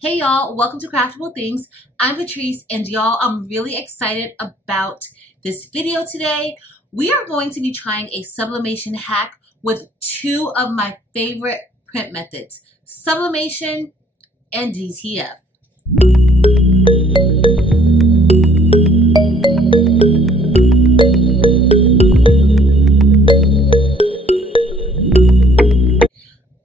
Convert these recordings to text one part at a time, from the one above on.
Hey y'all, welcome to Craftable Things. I'm Patrice and y'all, I'm really excited about this video today. We are going to be trying a sublimation hack with two of my favorite print methods, sublimation and DTF.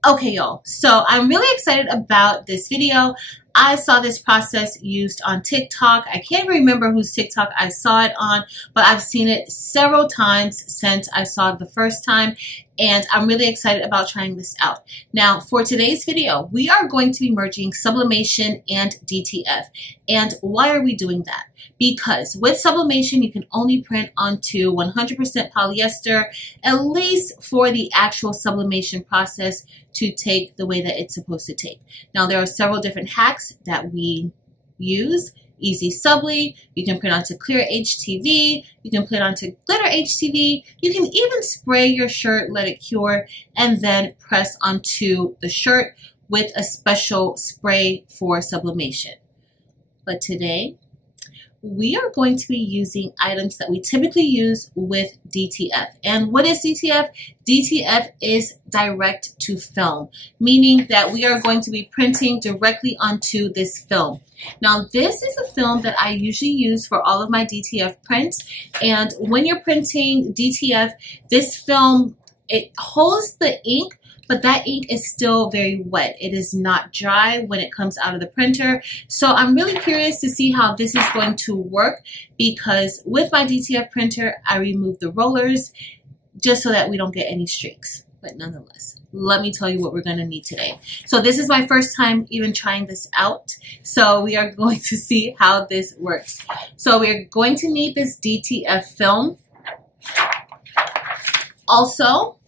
Okay, y'all, so I'm really excited about this video. I saw this process used on TikTok. I can't remember whose TikTok I saw it on, but I've seen it several times since I saw it the first time, and I'm really excited about trying this out. Now, for today's video, we are going to be merging sublimation and DTF. And why are we doing that? Because with sublimation, you can only print onto 100% polyester, at least for the actual sublimation process to take the way that it's supposed to take. Now, there are several different hacks that we use. Easy Subli, you can print onto clear HTV, you can print onto glitter HTV, you can even spray your shirt, let it cure, and then press onto the shirt with a special spray for sublimation. But today, we are going to be using items that we typically use with DTF. And what is DTF? DTF is direct to film, meaning that we are going to be printing directly onto this film. Now, this is a film that I usually use for all of my DTF prints. And when you're printing DTF, this film, it holds the ink, but that ink is still very wet. It is not dry when it comes out of the printer. So I'm really curious to see how this is going to work, because with my DTF printer, I remove the rollers just so that we don't get any streaks. But nonetheless, let me tell you what we're going to need today. So this is my first time even trying this out. So we are going to see how this works. So we're going to need this DTF film. Also,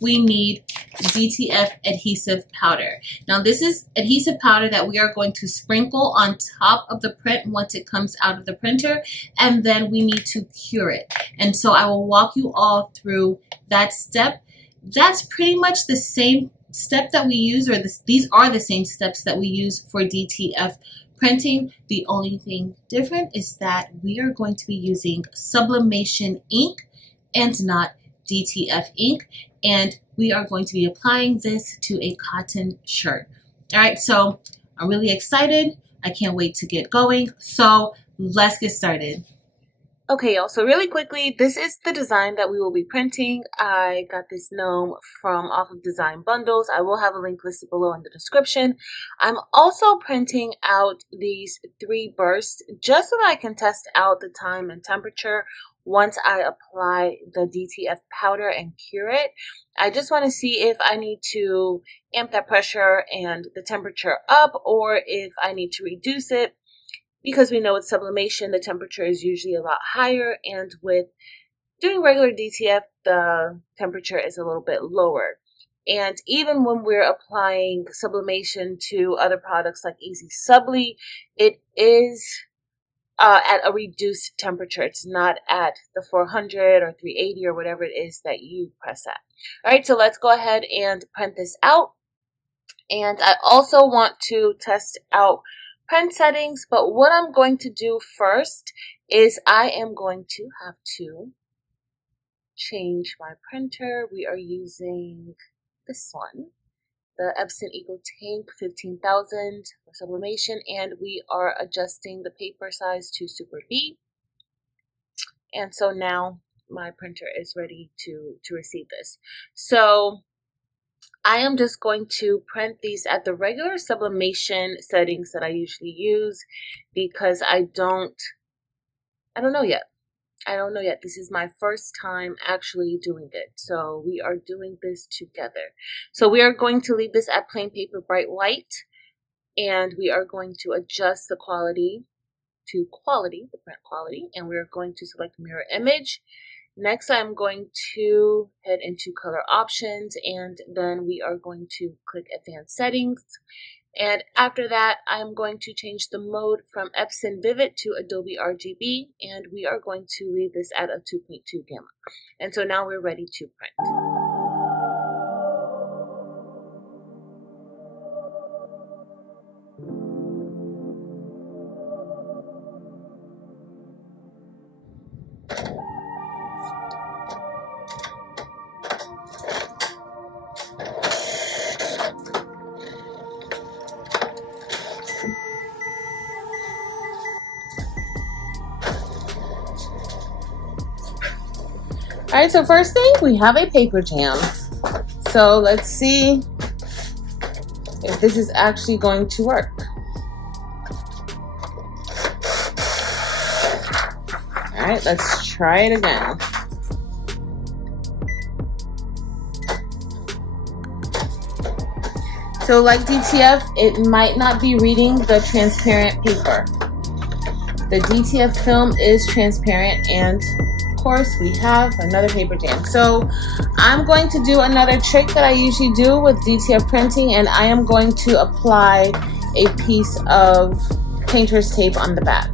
we need DTF adhesive powder. Now, this is adhesive powder that we are going to sprinkle on top of the print once it comes out of the printer, and then we need to cure it. And so I will walk you all through that step. That's pretty much the same step that we use, or these are the same steps that we use for DTF printing. The only thing different is that we are going to be using sublimation ink and not DTF ink, and we are going to be applying this to a cotton shirt. All right, so I'm really excited. I can't wait to get going. So let's get started. Okay, y'all, so really quickly, this is the design that we will be printing. I got this gnome from off of Design Bundles. I will have a link listed below in the description. I'm also printing out these 3 bursts just so that I can test out the time and temperature once I apply the DTF powder and cure it. I just want to see if I need to amp that pressure and the temperature up, or if I need to reduce it, because we know with sublimation the temperature is usually a lot higher, and with doing regular DTF the temperature is a little bit lower. And even when we're applying sublimation to other products like Easy Subli, it is at a reduced temperature. It's not at the 400 or 380 or whatever it is that you press at. All right, so let's go ahead and print this out. And I also want to test out print settings, but what I'm going to do first is I am going to have to change my printer. We are using this one, the EPSON Eco Tank 15,000 for sublimation, and we are adjusting the paper size to Super B. And so now my printer is ready to receive this. So I am just going to print these at the regular sublimation settings that I usually use, because I don't know yet. I don't know yet. This is my first time actually doing it. So we are doing this together. So we are going to leave this at plain paper bright white, and we are going to adjust the quality to quality, the print quality, and we are going to select mirror image. Next, I'm going to head into color options, and then we are going to click advanced settings. And after that, I'm going to change the mode from Epson Vivid to Adobe RGB, and we are going to leave this at a 2.2 gamma. And so now we're ready to print. right, so first thing, we have a paper jam. So let's see if this is actually going to work. All right, let's try it again. So like DTF, it might not be reading the transparent paper. The DTF film is transparent, and of course we have another paper jam. So I'm going to do another trick that I usually do with DTF printing, and I am going to apply a piece of painter's tape on the back.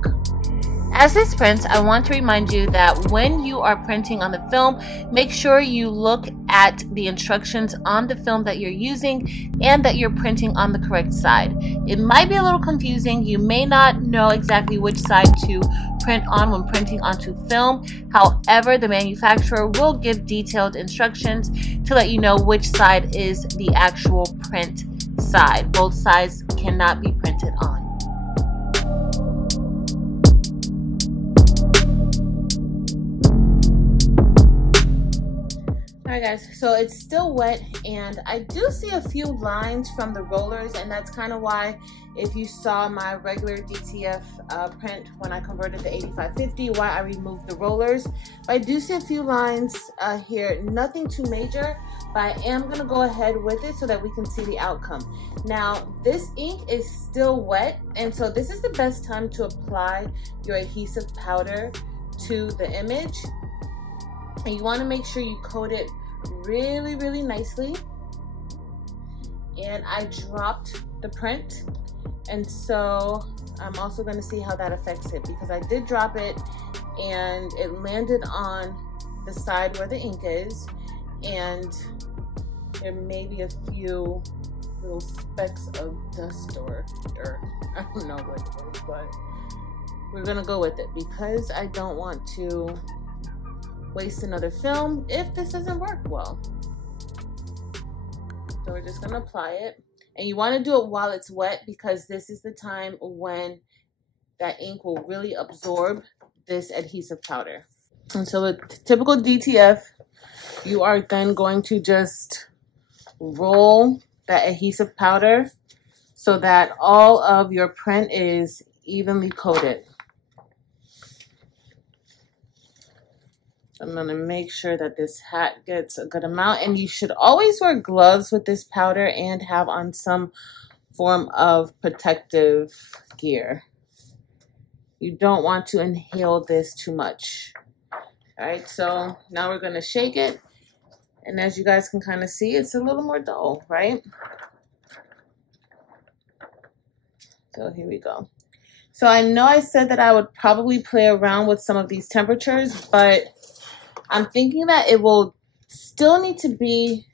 As this prints, I want to remind you that when you are printing on the film, make sure you look at the instructions on the film that you're using and that you're printing on the correct side. It might be a little confusing. You may not know exactly which side to print on when printing onto film. However, the manufacturer will give detailed instructions to let you know which side is the actual print side. Both sides cannot be printed on. Alright guys, so it's still wet, and I do see a few lines from the rollers, and that's kind of why if you saw my regular DTF print when I converted to 8550, why I removed the rollers. But I do see a few lines here, nothing too major, but I am going to go ahead with it so that we can see the outcome. Now this ink is still wet, and so this is the best time to apply your adhesive powder to the image, and you want to make sure you coat it really nicely. And I dropped the print, and so I'm also going to see how that affects it, because I did drop it and it landed on the side where the ink is, and there may be a few little specks of dust or dirt. I don't know what it is, but we're gonna go with it because I don't want to waste another film if this doesn't work well. So we're just gonna apply it, and you want to do it while it's wet, because this is the time when that ink will really absorb this adhesive powder. And so with typical DTF, you are then going to just roll that adhesive powder so that all of your print is evenly coated. I'm going to make sure that this hat gets a good amount, and you should always wear gloves with this powder and have on some form of protective gear. You don't want to inhale this too much. All right, so now we're going to shake it, and as you guys can kind of see, it's a little more dull, right? So here we go. So I know I said that I would probably play around with some of these temperatures, but I'm thinking that it will still need to be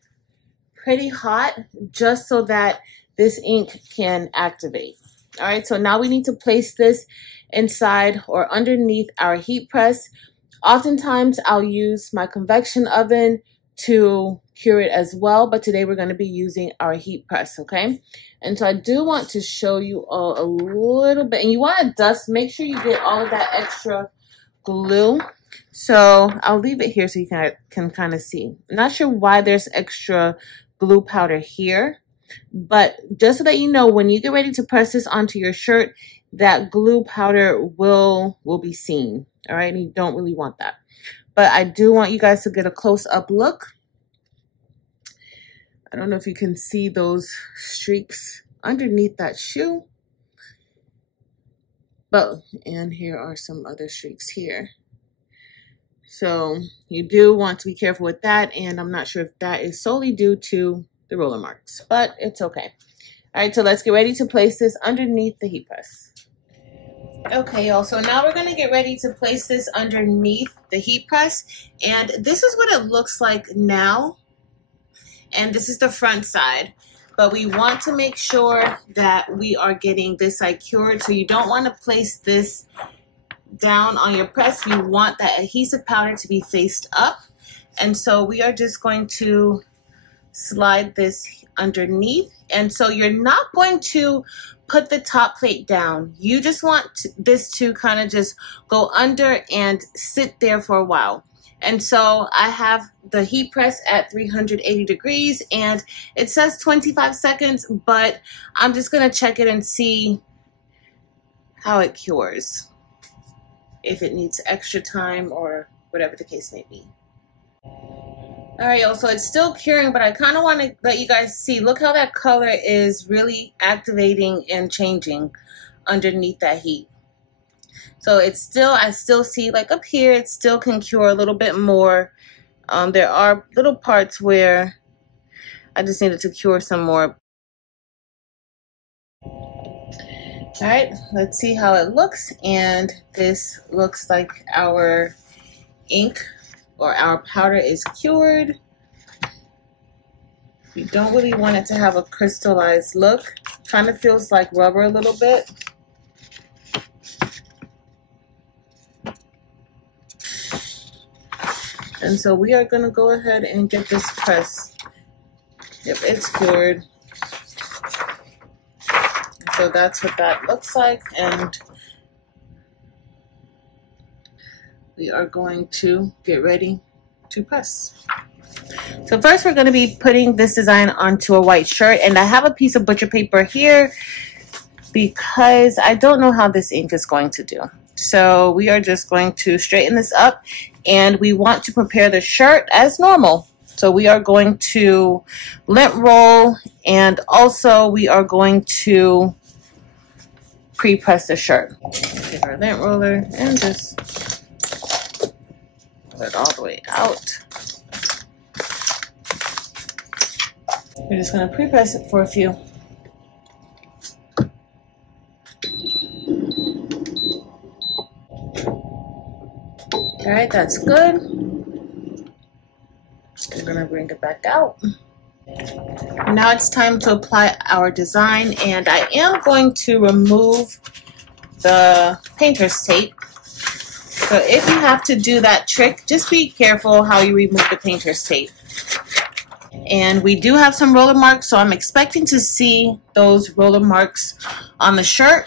pretty hot just so that this ink can activate. All right, so now we need to place this inside or underneath our heat press. Oftentimes I'll use my convection oven to cure it as well, but today we're going to be using our heat press, okay? And so I do want to show you all a little bit, and you want to dust, make sure you get all of that extra glue. So I'll leave it here so you can kind of see. I'm not sure why there's extra glue powder here, but just so that you know, when you get ready to press this onto your shirt, that glue powder will be seen. All right, and you don't really want that. But I do want you guys to get a close-up look. I don't know if you can see those streaks underneath that shoe. But, and here are some other streaks here. So you do want to be careful with that, and I'm not sure if that is solely due to the roller marks, but it's okay. All right, so let's get ready to place this underneath the heat press. Okay, y'all, so now we're going to get ready to place this underneath the heat press, and this is what it looks like now, and this is the front side. But we want to make sure that we are getting this side cured, so you don't want to place this down on your press. You want that adhesive powder to be faced up, and so we are just going to slide this underneath. And so you're not going to put the top plate down. You just want this to kind of just go under and sit there for a while. And so I have the heat press at 380 degrees and it says 25 seconds, but I'm just gonna check it and see how it cures, if it needs extra time or whatever the case may be. All right, y'all, so it's still curing, but I kind of want to let you guys see, look how that color is really activating and changing underneath that heat. So it's still, I still see like up here, it still can cure a little bit more. There are little parts where I just needed to cure some more. All right, let's see how it looks. And this looks like our ink or our powder is cured. You don't really want it to have a crystallized look. Kind of feels like rubber a little bit. And so we are going to go ahead and get this pressed. Yep, it's cured. So that's what that looks like, and we are going to get ready to press. So first we're going to be putting this design onto a white shirt, and I have a piece of butcher paper here because I don't know how this ink is going to do. So we are just going to straighten this up, and we want to prepare the shirt as normal. So we are going to lint roll, and also we are going to pre-press the shirt. Take our lint roller and just roll it all the way out. We're just going to pre-press it for a few. All right, that's good. We're going to bring it back out. Now it's time to apply our design, and I am going to remove the painter's tape. So if you have to do that trick, just be careful how you remove the painter's tape. And we do have some roller marks, so I'm expecting to see those roller marks on the shirt.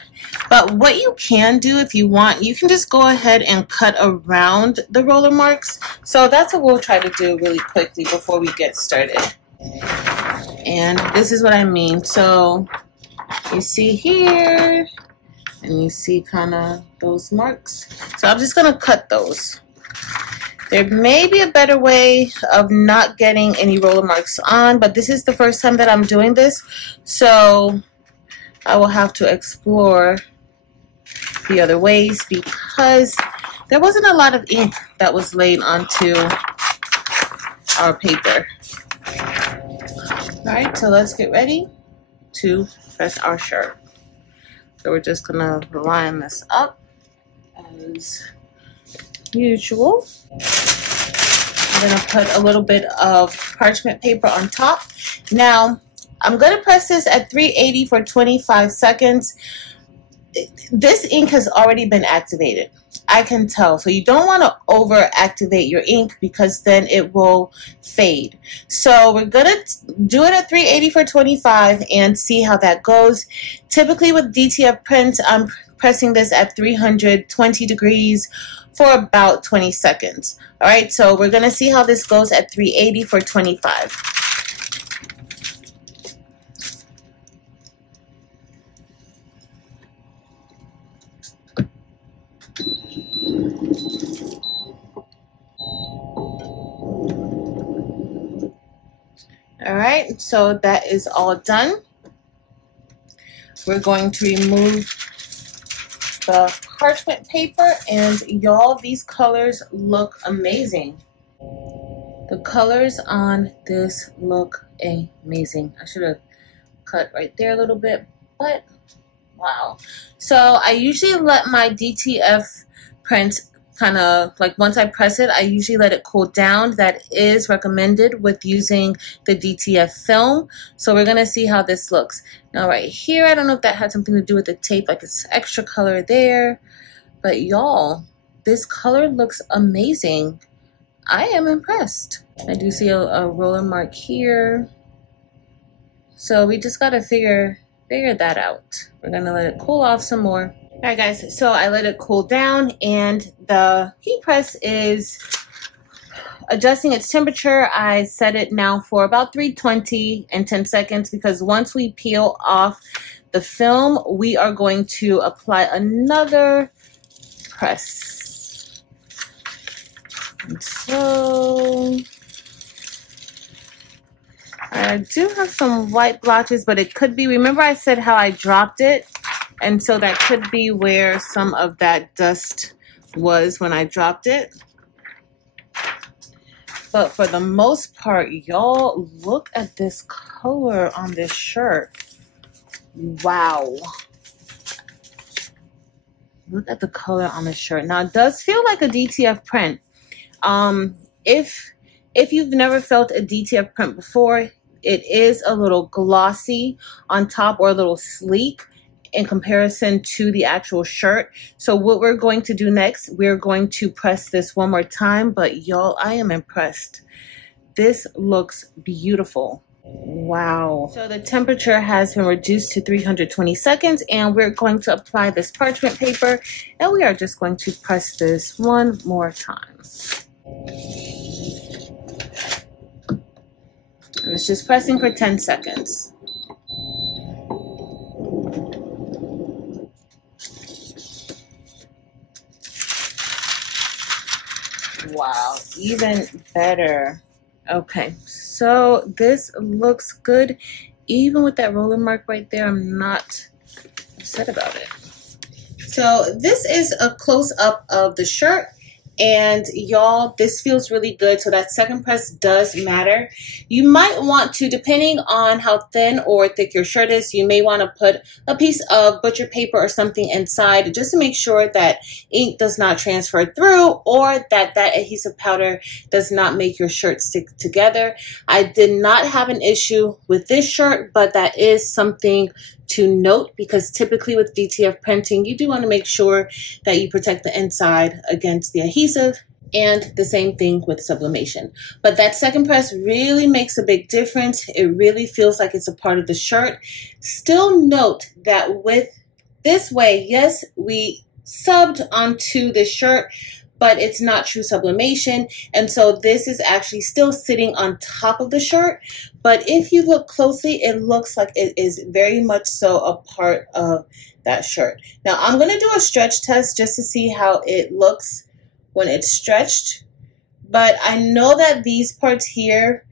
But what you can do if you want, you can just go ahead and cut around the roller marks. So that's what we'll try to do really quickly before we get started. And this is what I mean. So you see here, and you see kind of those marks. So I'm just going to cut those. There may be a better way of not getting any roller marks on, but this is the first time that I'm doing this. So I will have to explore the other ways because there wasn't a lot of ink that was laid onto our paper. Alright, so let's get ready to press our shirt. So we're just going to line this up as usual. I'm going to put a little bit of parchment paper on top. Now, I'm going to press this at 380 for 25 seconds. This ink has already been activated. I can tell. So you don't want to over activate your ink because then it will fade. So we're going to do it at 380 for 25 and see how that goes. Typically with DTF prints, I'm pressing this at 320 degrees for about 20 seconds. All right, so we're going to see how this goes at 380 for 25. All right, so that is all done. We're going to remove the parchment paper, and y'all, these colors look amazing. The colors on this look amazing. I should have cut right there a little bit, but wow. So I usually let my DTF print kind of like once I press it, I usually let it cool down. That is recommended with using the DTF film. So we're gonna see how this looks. Now right here, I don't know if that had something to do with the tape, like it's extra color there, but y'all, this color looks amazing. I am impressed. I do see a roller mark here. So we just gotta figure that out. We're gonna let it cool off some more. All right guys, so I let it cool down and the heat press is adjusting its temperature, I set it now for about 320 in 10 seconds because once we peel off the film, we are going to apply another press. And so I do have some white blotches, but it could be, remember I said how I dropped it? And so that could be where some of that dust was when I dropped it. But for the most part, y'all, look at this color on this shirt. Wow. Look at the color on the shirt. Now, it does feel like a DTF print. If you've never felt a DTF print before, it is a little glossy on top or a little sleek in comparison to the actual shirt. So what we're going to do next, we're going to press this one more time, but y'all, I am impressed. This looks beautiful. Wow. So the temperature has been reduced to 320 seconds and we're going to apply this parchment paper and we are just going to press this one more time. And it's just pressing for 10 seconds. Wow, even better. Okay, so this looks good. Even with that roller mark right there, I'm not upset about it. So this is a close-up of the shirt. And y'all, this feels really good. So that second press does matter. You might want to, depending on how thin or thick your shirt is, you may want to put a piece of butcher paper or something inside just to make sure that ink does not transfer through or that that adhesive powder does not make your shirt stick together. I did not have an issue with this shirt, but that is something to note because typically with DTF printing, you do want to make sure that you protect the inside against the adhesive, and the same thing with sublimation. But that second press really makes a big difference. It really feels like it's a part of the shirt. Still note that with this way, yes, we subbed onto the shirt, but it's not true sublimation. And so this is actually still sitting on top of the shirt. But if you look closely, it looks like it is very much so a part of that shirt. Now I'm gonna do a stretch test just to see how it looks when it's stretched. But I know that these parts here,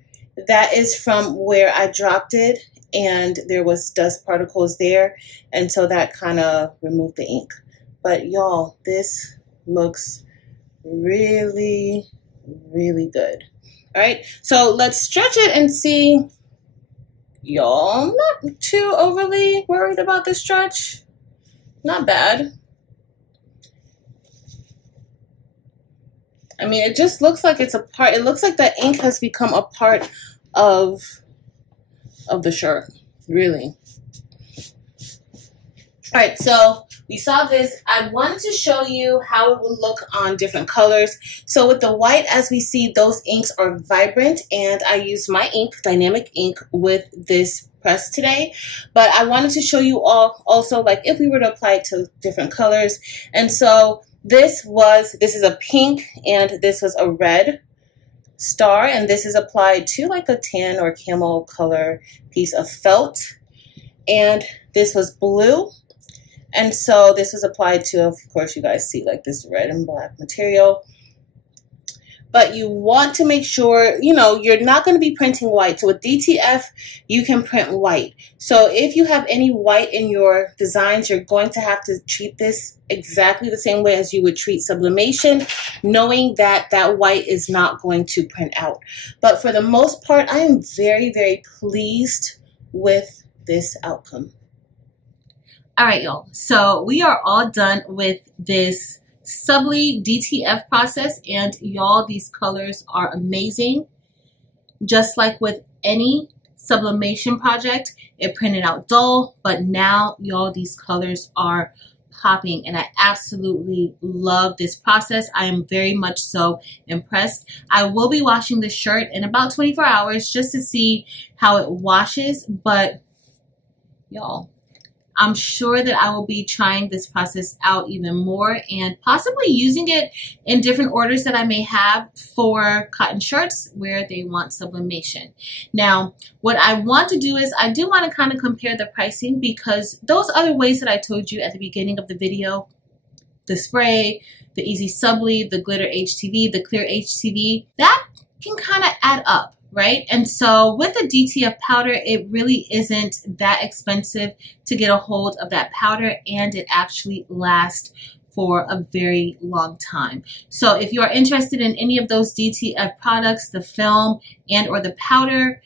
that is from where I dropped it and there was dust particles there. And so that kind of removed the ink. But y'all, this looks really, really good. All right, so let's stretch it and see. Y'all, I'm not too overly worried about the stretch. Not bad. I mean, it just looks like it's a part. It looks like the ink has become a part of the shirt, really. All right, so we saw this. I wanted to show you how it would look on different colors. So with the white, as we see, those inks are vibrant, and I used my ink, dynamic ink, with this press today. But I wanted to show you all also, like, if we were to apply it to different colors. And so this is a pink, and this was a red star, and this is applied to like a tan or camel color piece of felt. And this was blue. And so this was applied to, of course, you guys see like this red and black material. But you want to make sure, you know, you're not going to be printing white. So with DTF, you can print white. So if you have any white in your designs, you're going to have to treat this exactly the same way as you would treat sublimation, knowing that that white is not going to print out. But for the most part, I am very, very pleased with this outcome. All right, y'all. So we are all done with this Subli DTF process, and y'all, these colors are amazing. Just like with any sublimation project, it printed out dull, but now y'all, these colors are popping, and I absolutely love this process. I am very much so impressed. I will be washing this shirt in about 24 hours just to see how it washes, but y'all, I'm sure that I will be trying this process out even more and possibly using it in different orders that I may have for cotton shirts where they want sublimation. Now, what I want to do is I do want to kind of compare the pricing, because those other ways that I told you at the beginning of the video, the spray, the easy subli, the glitter HTV, the clear HTV, that can kind of add up, right? And so with the DTF powder, it really isn't that expensive to get a hold of that powder, and it actually lasts for a very long time. So if you are interested in any of those DTF products, the film and or the powder,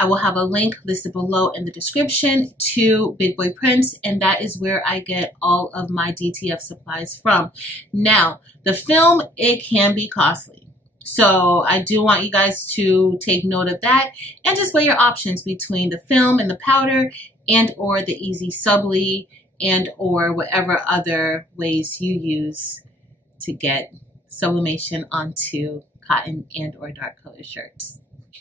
I will have a link listed below in the description to Big Boy Prints, and that is where I get all of my DTF supplies from. Now, the film, it can be costly. So I do want you guys to take note of that and just weigh your options between the film and the powder and or the easy subli and or whatever other ways you use to get sublimation onto cotton and or dark color shirts.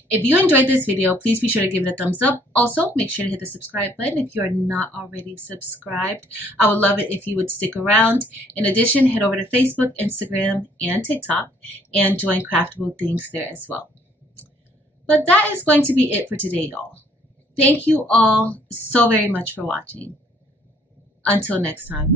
If you enjoyed this video, please be sure to give it a thumbs up. Also, make sure to hit the subscribe button if you are not already subscribed. I would love it if you would stick around. In addition, head over to Facebook, Instagram, and TikTok and join Craftable Things there as well. But that is going to be it for today, y'all. Thank you all so very much for watching. Until next time.